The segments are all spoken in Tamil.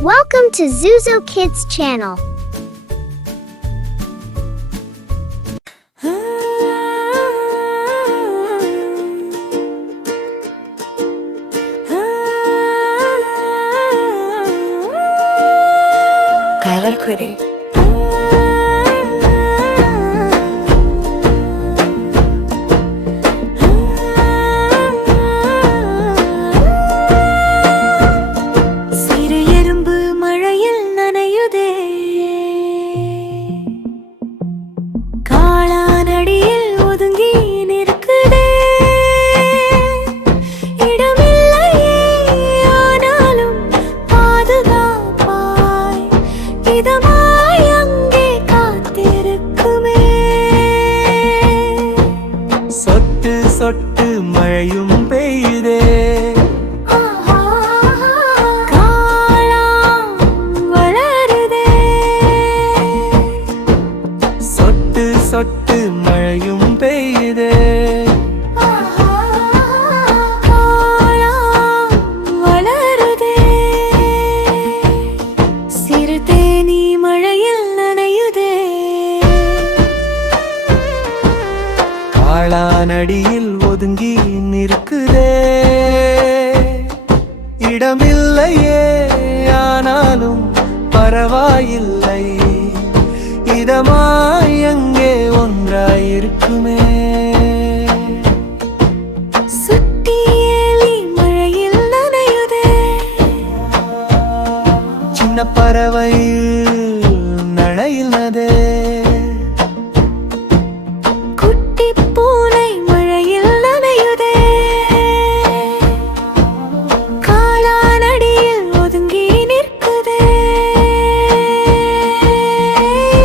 Welcome to Zuzo Kids channel. Kyler Quitty. சிறு எறும்பு மழையில் நனையுதே, காளானடியில் ஒதுங்கி நிற்குதே. இடமில்லையே ஆனாலும் பாதுகாப்பாய் இதமாய் அங்கே காத்திருக்குமே. சொட்டு சொட்டு மழையும் பெய்யுதே, காளான் வளருதே. சொட்டு சொட்டு மழையும் பெய்யுதே. காளான் வளருதே. சிறு தேனீ மழையில் நனையுதே, காளானடியில் ஒதுங்கி நிற்குதே. இடமில்லையே ஆனாலும் பரவாயில்லை, இதமாய் அங்கே ஒன்றாயிருக்குமே. சுட்டி எலி மழையில் நனையுதே, சின்ன பறவை நனையுதே. குட்டி பூனை மழையில் நனையுதே, காளானடியில் ஒதுங்கி நிற்குதே.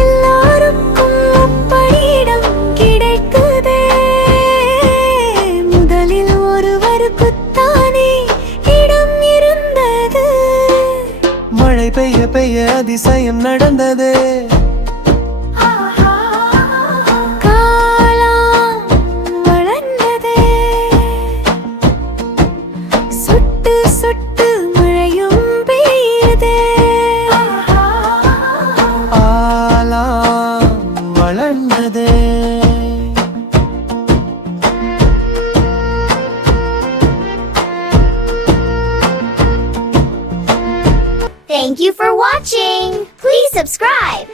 எல்லாருக்கும் அப்படியிடம் கிடைக்குதே, முதலில் ஒருவருக்குத்தானே இடம் இருந்தது. மழை பெய்ய பெய்ய அதிசயம் நடந்தது. காளான் வளர்ந்ததே, சுட்டு சுட்டு மழையும் பெய்யுதே. ஆலாம் வளர்ந்ததே. Thank you for watching. Please subscribe.